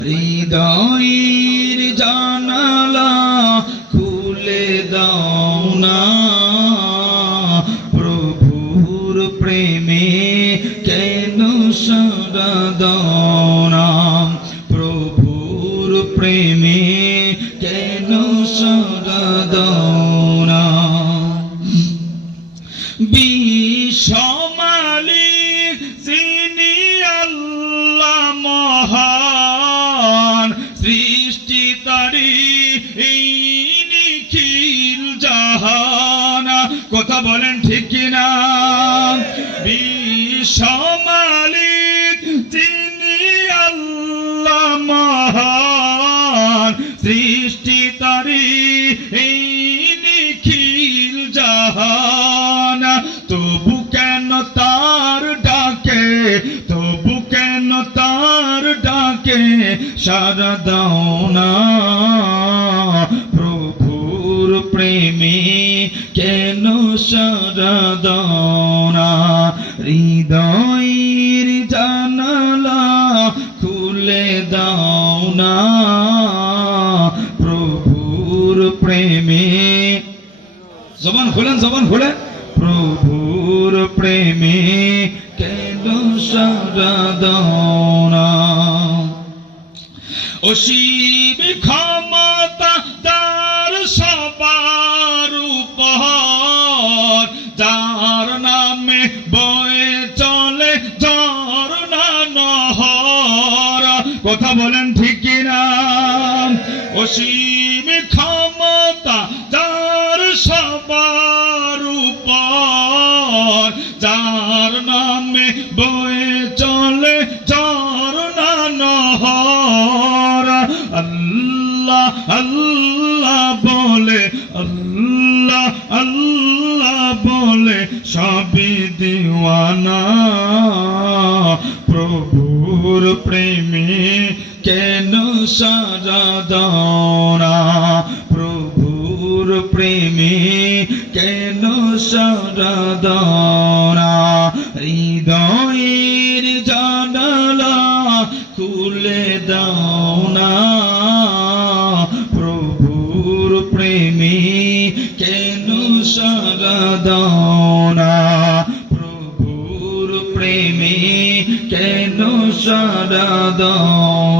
হৃদয়ের জানালা খুলে দাও না, প্রভুর প্রেমে কেন সাড়া দাও না, প্রভুর প্রেমে কেন সাড়া দাও না। বিশ্বমালিক যিনি আল্লাহ মহান, সৃষ্টি তারি এই নিখিল জাহান। কথা বলেন ঠিক কিনা? বিশ্বমালিক যিনি আল্লাহ মহান, সৃষ্টি তারি এই নিখিল জাহান। তবু কেন তার ডাকে, তবু কেন তার ডাকে সাড়া দাও না, প্রভুর প্রেমে কেন সাড়া দাও না। হৃদয়ের জানালা খুলে দাও না, প্রভুর প্রেমে। জবান খোলেন, জবান খোলেন। প্রভুর প্রেমে কেন সাড়া দাও না। অসীম ক্ষমতা তার সবার উপর, যার নামে বয়ে চলে ঝরনা নহর। কথা বলেন ঠিক কিনা? অসীম ক্ষমতা যার সবার উপর, যার নামে বয়ে চলে ঝরনা নহর। আল্লাহ আল্লাহ বলে, আল্লাহ আল্লাহ বলে সবই দিওয়ানা, প্রভুর প্রেমে কেন সাড়া দাও না, প্রভুর প্রেমে কেন সাড়া দাও না। হৃদয়ের জানালা খুলে দাও না, প্রভুর প্রেমে কেন সাড়া দাও না, প্রভুর প্রেমে কেন সাড়া দাও